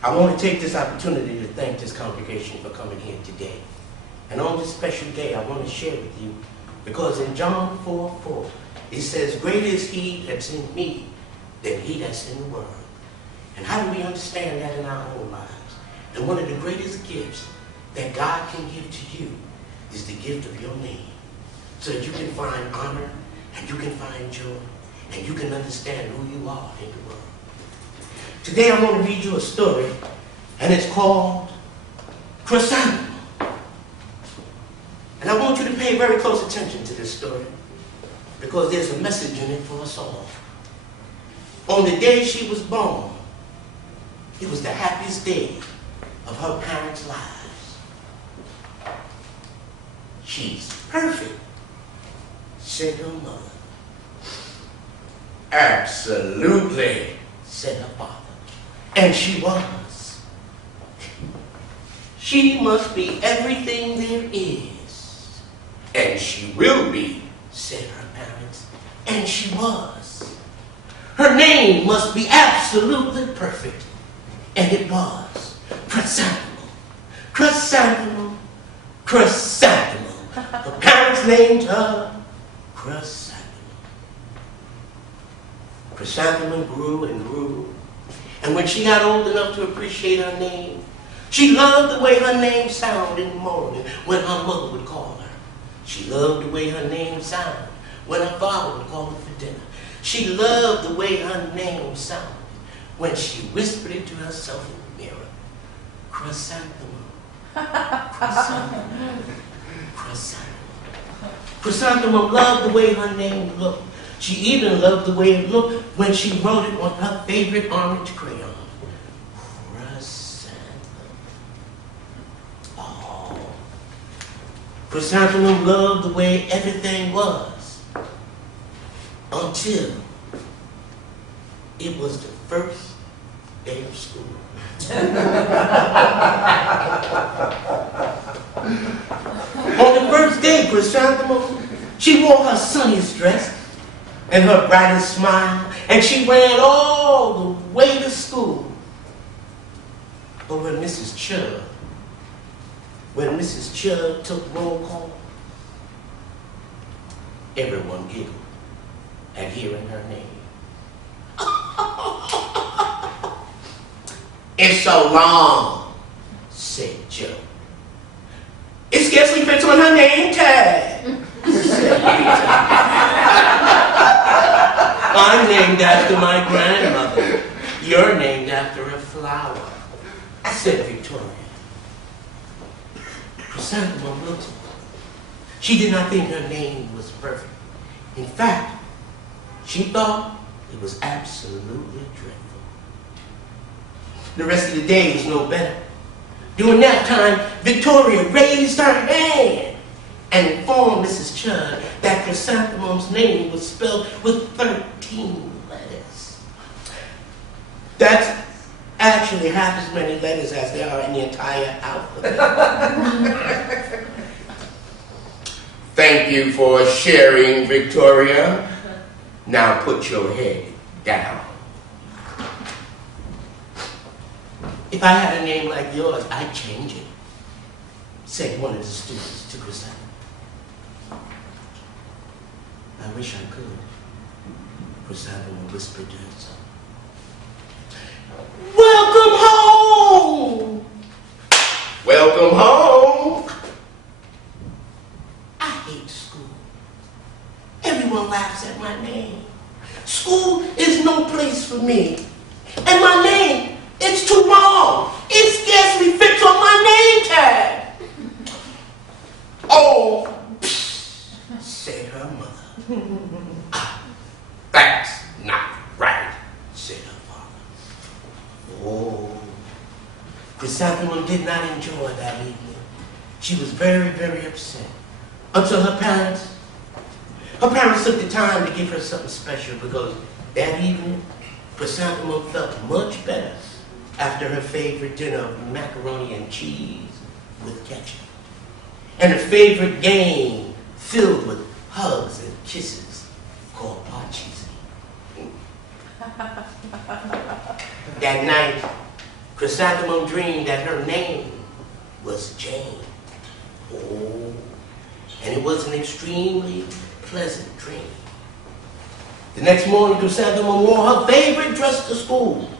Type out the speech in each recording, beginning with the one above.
I want to take this opportunity to thank this congregation for coming here today. And on this special day, I want to share with you, because in John 4:4, it says, "Greater is he that's in me than he that's in the world." And how do we understand that in our own lives? And one of the greatest gifts that God can give to you is the gift of your name, so that you can find honor, and you can find joy, and you can understand who you are in the world. Today I want to read you a story, and it's called Chrysanthemum. And I want you to pay very close attention to this story, because there's a message in it for us all. On the day she was born, it was the happiest day of her parents' lives. "She's perfect," said her mother. "Absolutely," said her father. And she was. "She must be everything there is." And she will be, said her parents. And she was. "Her name must be absolutely perfect." And it was. Chrysanthemum, Chrysanthemum, Chrysanthemum. Her parents named her Chrysanthemum. Chrysanthemum grew and grew. And when she got old enough to appreciate her name, she loved the way her name sounded in the morning when her mother would call her. She loved the way her name sounded when her father would call her for dinner. She loved the way her name sounded when she whispered it to herself in the mirror. Chrysanthemum, Chrysanthemum, Chrysanthemum. Chrysanthemum loved the way her name looked. She even loved the way it looked when she wrote it on her favorite orange crayon. Chrysanthemum. Oh. Chrysanthemum loved the way everything was, until it was the first day of school. On the first day, Chrysanthemum, she wore her sunniest dress and her brightest smile, and she ran all the way to school. But when Mrs. Chubb took roll call, everyone giggled at hearing her name. "It's so long," said Joe. "It scarcely fits on her name tag," said Rita. "I'm named after my grandmother. You're named after a flower," said Victoria. Chrysanthemum looked at her. She did not think her name was perfect. In fact, she thought it was absolutely dreadful. The rest of the day was no better. During that time, Victoria raised her hand and informed Mrs. Chubb that Chrysanthemum's name was spelled with 13 letters. That's actually half as many letters as there are in the entire alphabet. "Thank you for sharing, Victoria. Now put your head down." "If I had a name like yours, I'd change it," said one of the students to Chrysanthemum. "I wish I could," Chrysanthemum whispered to herself. "Welcome home! Welcome home! I hate school. Everyone laughs at my name. School is no place for me. And my name, it's too long. It scarcely fits on my name tag." "Oh," said her mother. "That's not right," said her father. Oh, Chrysanthemum did not enjoy that evening. She was very, very upset. Until her parents took the time to give her something special, because that evening, Chrysanthemum felt much better after her favorite dinner of macaroni and cheese with ketchup, and her favorite game filled with hugs and kisses called Parcheesi. That night, Chrysanthemum dreamed that her name was Jane. Oh, and it was an extremely pleasant dream. The next morning, Chrysanthemum wore her favorite dress to school.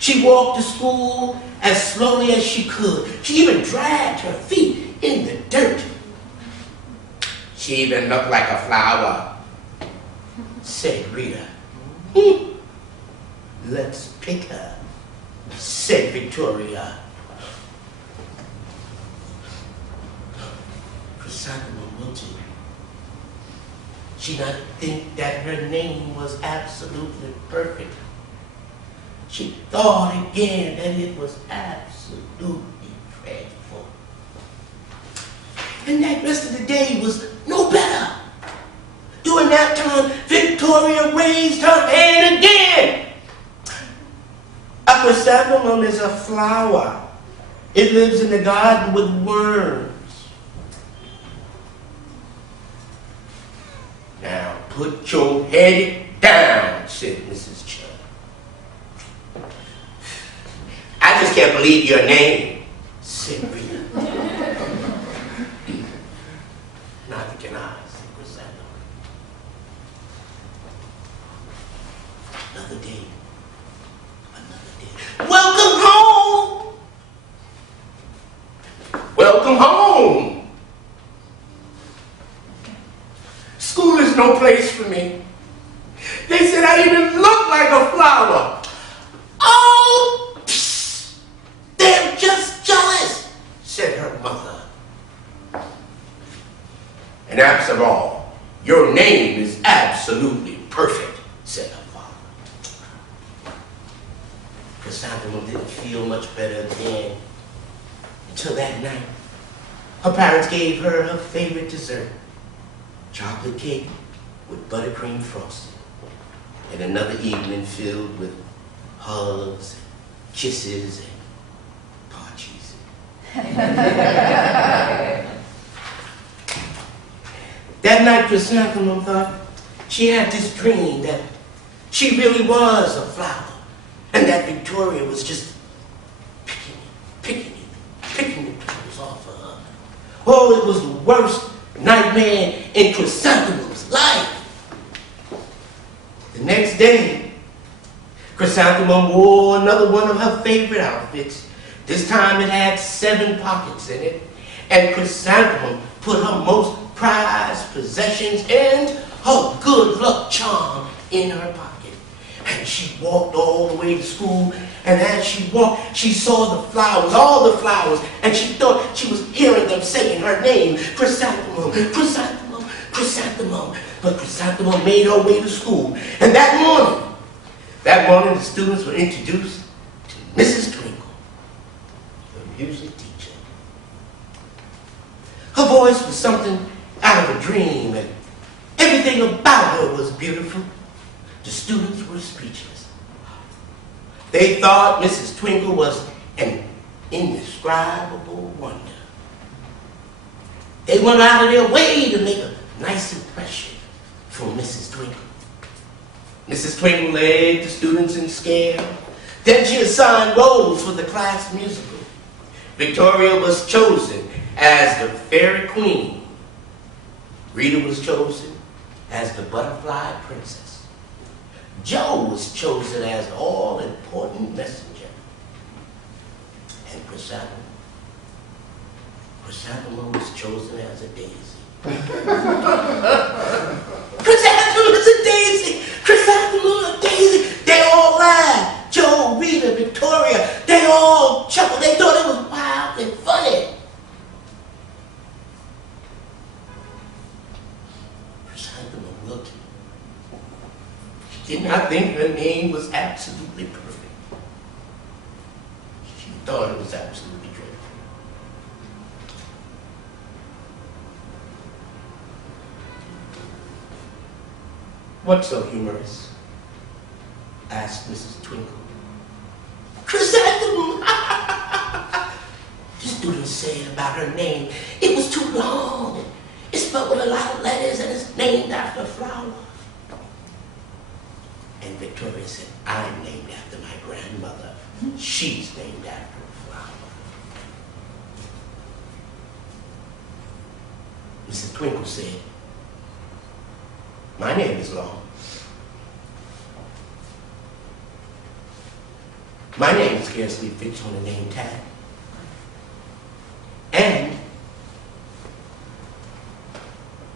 She walked to school as slowly as she could. She even dragged her feet in the dirt. She even looked like a flower, said Rita. Let's pick her, said Victoria. Chrysanthemum wilted. She didn't think that her name was absolutely perfect. She thought again that it was absolutely dreadful. And that rest of the day was no better. During that time, Victoria raised her hand again. A chrysanthemum is a flower. It lives in the garden with worms. Now put your head down, said Mrs. Chubb. I just can't believe your name, said Rita. Neither can I, said Chrysanthemum. Another day. Welcome home! Welcome home! School is no place for me. They said I even look like a flower. Oh, psst, they're just jealous, said her mother. And after all, your name is absolutely perfect, said her father. Chrysanthemum didn't feel much better then until that night. Her parents gave her her favorite dessert, chocolate cake with buttercream frosting, and another evening filled with hugs, and kisses, and parties. That night, Chrysanthemum thought she had this dream that she really was a flower, and that Victoria was just picking the petals off of her. Oh, it was the worst nightmare in Chrysanthemum's life. The next day, Chrysanthemum wore another one of her favorite outfits. This time it had 7 pockets in it, and Chrysanthemum put her most prized possessions and her good luck charm in her pocket. And she walked all the way to school, and as she walked, she saw the flowers, all the flowers, and she thought she was hearing them saying her name, Chrysanthemum, Chrysanthemum, Chrysanthemum. But Chrysanthemum made her way to school, and that morning the students were introduced to Mrs. Twinkle, the music teacher. Her voice was something out of a dream, and everything about her was beautiful. The students were speechless. They thought Mrs. Twinkle was an indescribable wonder. They went out of their way to make a nice impression for Mrs. Twinkle. Mrs. Twinkle led the students in scale. Then she assigned roles for the class musical. Victoria was chosen as the fairy queen. Rita was chosen as the butterfly princess. Joe was chosen as the all-important messenger. And Chrysanthemum was chosen as a daisy. Chrysanthemum is a daisy! Chrysanthemum a daisy! They all laughed. Joe, Rita, Victoria, they all chuckled. They thought it was wild and funny. Chrysanthemum looked. She did not think her name was absolutely perfect. She thought it was absolutely dreadful. What's so humorous? Asked Mrs. Twinkle. Chrysanthemum! The students said about her name, it was too long. It's spelled with a lot of letters and it's named after a flower. And Victoria said, I'm named after my grandmother, she's named after a flower. Mrs. Twinkle said, my name is long. My name scarcely fits on a name tag. And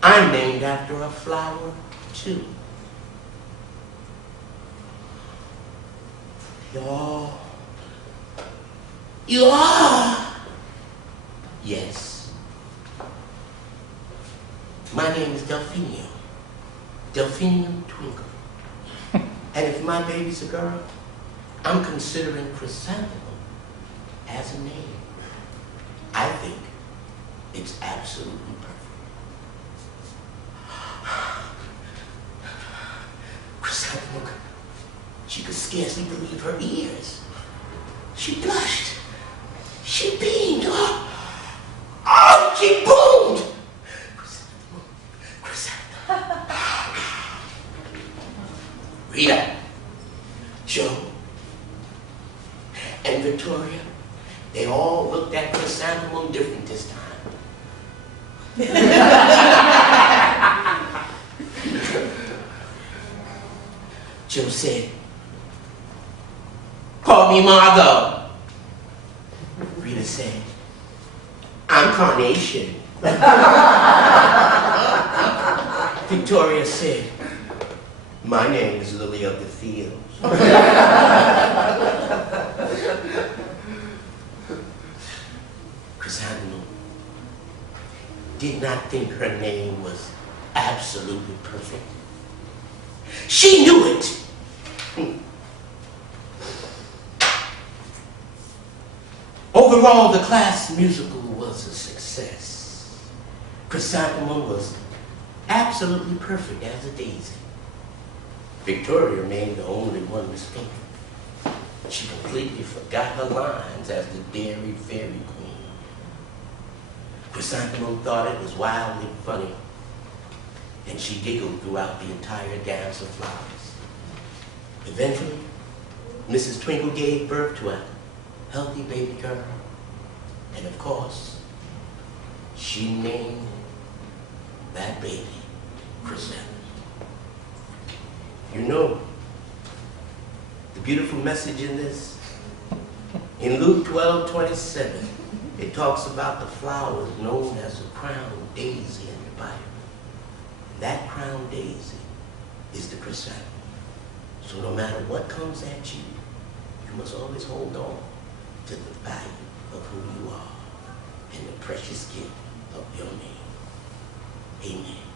I'm named after a flower, too. You are? Yes. My name is Delphinium. Delphinium Twinkle. And if my baby's a girl, I'm considering Chrysanthemum as a name. I think it's absolutely perfect. Chrysanthemum, she could scarcely believe her ears. She blushed. She beamed. Oh, she boomed. Chrysanthemum, Chrysanthemum. Rita, Joe, and Victoria, they all looked at Chrysanthemum different this time. Joe said, call me Margot. Rita said, I'm Carnation. Victoria said, my name is Lily of the Fields. Chrysanthemum did not think her name was absolutely perfect. She knew it. Overall, the class musical was a success. Chrysanthemum was absolutely perfect as a daisy. Victoria made the only one mistake. She completely forgot her lines as the Dairy Fairy Queen. Chrysanthemum thought it was wildly funny, and she giggled throughout the entire dance of flowers. Eventually, Mrs. Twinkle gave birth to a healthy baby girl, and of course, she named that baby Chrysanthemum. You know, the beautiful message in this, in Luke 12:27, it talks about the flowers known as the crown daisy in the Bible. And that crown daisy is the chrysanthemum. So no matter what comes at you, you must always hold on to the value of who you are and the precious gift of your name. Amen.